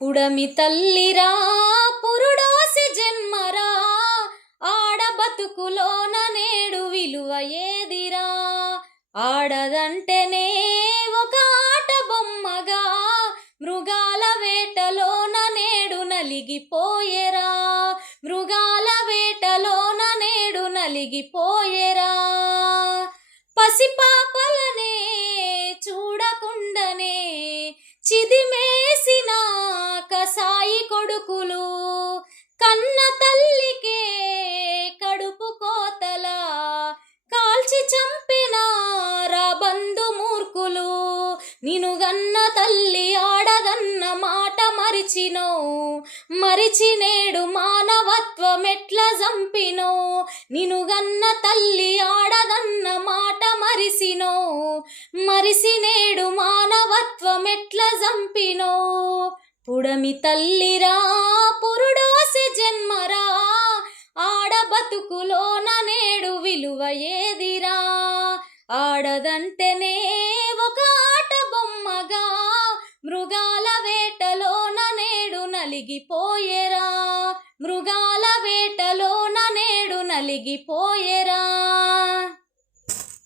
పుడమి తల్లిరా పురుడోసి జన్మరా, ఆడ బతుకులోన నేడు విలువ ఏదిరా. ఆడదంటేనే ఒక ఆట బొమ్మగా, మృగాల వేటలోన నేడు నలిగిపోయేరా. మృగాల వేటలోన నేడు నలిగిపోయేరా. పసిపాపలనే చూడకుండనే చిదిమేసిన కసాయి కొడుకులు, కన్న తల్లికే కడుపు కోతలా కాల్చి చంపిన రాబందు మూర్ఖులు. నినుగన్న తల్లి ఆడదన్న మాట మరిచినో, మరిచి నేడు మానవత్వం ఎట్లా చంపినో. నినుగన్న తల్లి ఆడదన్న మాట మరిసినో, మరిసి నేడు మానవత్వం ఎట్లా చంపినో. పుడమి తల్లిరా పురుడోసి జన్మరా, ఆడ బతుకులోన నేడు విలువ ఏదిరా. ఆడదంటేనే ఒక ఆట బొమ్మగా, మృగాల వేటలోన నేడు నలిగిపోయేరా. మృగాల వేటలోన నేడు నలిగిపోయేరా.